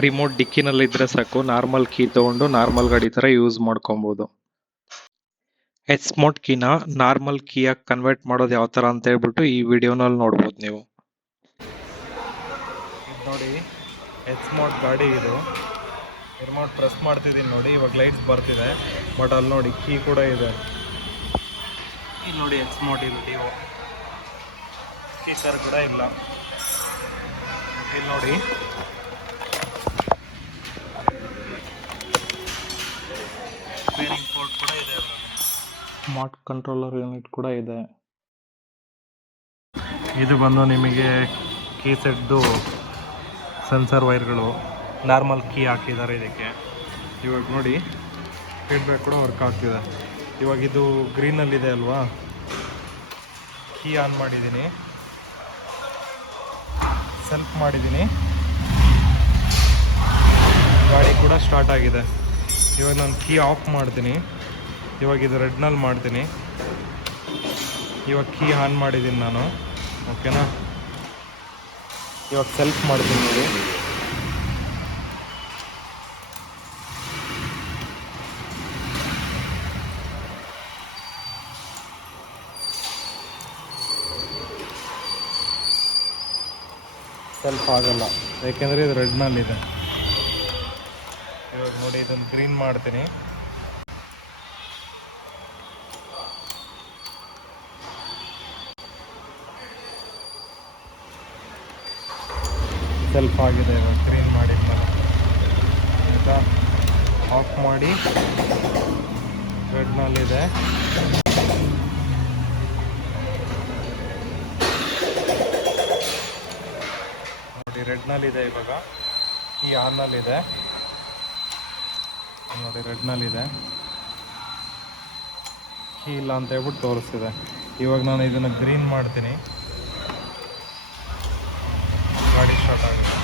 Remote ಡಿಕ್ಕಿನಲ್ಲಿದ್ದರೆ ಸಾಕು, normal key ತೊಗೊಂಡು normal ಗಾಡಿ ಥರ ಯೂಸ್ ಮಾಡ್ಕೊಬೋದು. ಎಚ್ ಸ್ಮಾರ್ಟ್ ಕೀನ ನಾರ್ಮಲ್ ಕೀಯಾಗಿ ಕನ್ವರ್ಟ್ ಮಾಡೋದು ಯಾವ ಥರ ಅಂತ ಹೇಳ್ಬಿಟ್ಟು ಈ ವಿಡಿಯೋನಲ್ಲಿ ನೋಡ್ಬೋದು ನೀವು. ಇದು ನೋಡಿ, ಎಚ್ ಸ್ಮಾರ್ಟ್ ಗಾಡಿ ಇದು. ರಿಮೋಟ್ ಪ್ರೆಸ್ ಮಾಡ್ತಿದ್ದೀನಿ ನೋಡಿ, ಇವಾಗ ಲೈಟ್ಸ್ ಬರ್ತಿದೆ. ಬಟ್ ಅಲ್ಲಿ ನೋಡಿ ಕೀ ಕೂಡ ಇದೆ. ಇಲ್ಲಿ ನೋಡಿ ಎಚ್ ಸ್ಮಾರ್ಟ್ ಇದು ಡಿವೋ, ಸ್ಪೀಕರ್ ಕೂಡ ಇಲ್ಲ. ಇಲ್ಲಿ ನೋಡಿ ಬೇರಿಂಗ್ ಪೋರ್ಟ್ ಕೂಡ ಇದೆ, ಸ್ಮಾರ್ಟ್ ಕಂಟ್ರೋಲರ್ ಯೂನಿಟ್ ಕೂಡ ಇದೆ. ಇದು ಬಂದು ನಿಮಗೆ ಕೀ ಸೆಟ್ದು ಸೆನ್ಸರ್ ವೈರ್ಗಳು, ನಾರ್ಮಲ್ ಕೀ ಹಾಕಿದ್ದಾರೆ ಇದಕ್ಕೆ. ಇವಾಗ ನೋಡಿ ಫೀಡ್ಬ್ಯಾಕ್ ಕೂಡ ವರ್ಕ್ ಆಗ್ತಿದೆ. ಇವಾಗ ಇದು ಗ್ರೀನಲ್ಲಿದೆ ಅಲ್ವಾ, ಕೀ ಆನ್ ಮಾಡಿದ್ದೀನಿ, ಸೆಲ್ಫ್ ಮಾಡಿದ್ದೀನಿ, ಗಾಡಿ ಕೂಡ ಸ್ಟಾರ್ಟ್ ಆಗಿದೆ. ಇವಾಗ ನಾನು ಕೀ ಆಫ್ ಮಾಡ್ತೀನಿ. ಇವಾಗ ಇದು ರೆಡ್ನಲ್ಲಿ ಮಾಡ್ತೀನಿ. ಇವಾಗ ಕೀ ಆನ್ ಮಾಡಿದ್ದೀನಿ ನಾನು, ಓಕೆನಾ. ಇವಾಗ ಸೆಲ್ಫ್ ಮಾಡ್ತೀನಿ ನೋಡಿ. ಸೆಲ್ಫ್ ಆಗಲ್ಲ, ಯಾಕೆಂದರೆ ಇದು ರೆಡ್ನಲ್ಲಿದೆ. ಇವಾಗ ನೋಡಿ ಇದನ್ನು ಗ್ರೀನ್ ಮಾಡ್ತೀನಿ. ಸೆಲ್ಫ್ ಆಗಿದೆ ಇವಾಗ ಗ್ರೀನ್ ಮಾಡಿದ್ಮೇಲೆ. ಆಯಿತಾ, ಆಫ್ ಮಾಡಿ, ರೆಡ್ನಲ್ಲಿದೆ. ನೋಡಿ ರೆಡ್ನಲ್ಲಿದೆ ಇವಾಗ, ಕೀ ಆನ್ನಲ್ಲಿದೆ ನೋಡಿ, ರೆಡ್ನಲ್ಲಿದೆ. ಕೀ ಇಲ್ಲ ಅಂತ ಹೇಳ್ಬಿಟ್ಟು ತೋರಿಸ್ತಿದೆ. ಇವಾಗ ನಾನು ಇದನ್ನು ಗ್ರೀನ್ ಮಾಡ್ತೀನಿ, ಗಾಡಿ ಸ್ಟಾರ್ಟ್ ಆಗುತ್ತೆ.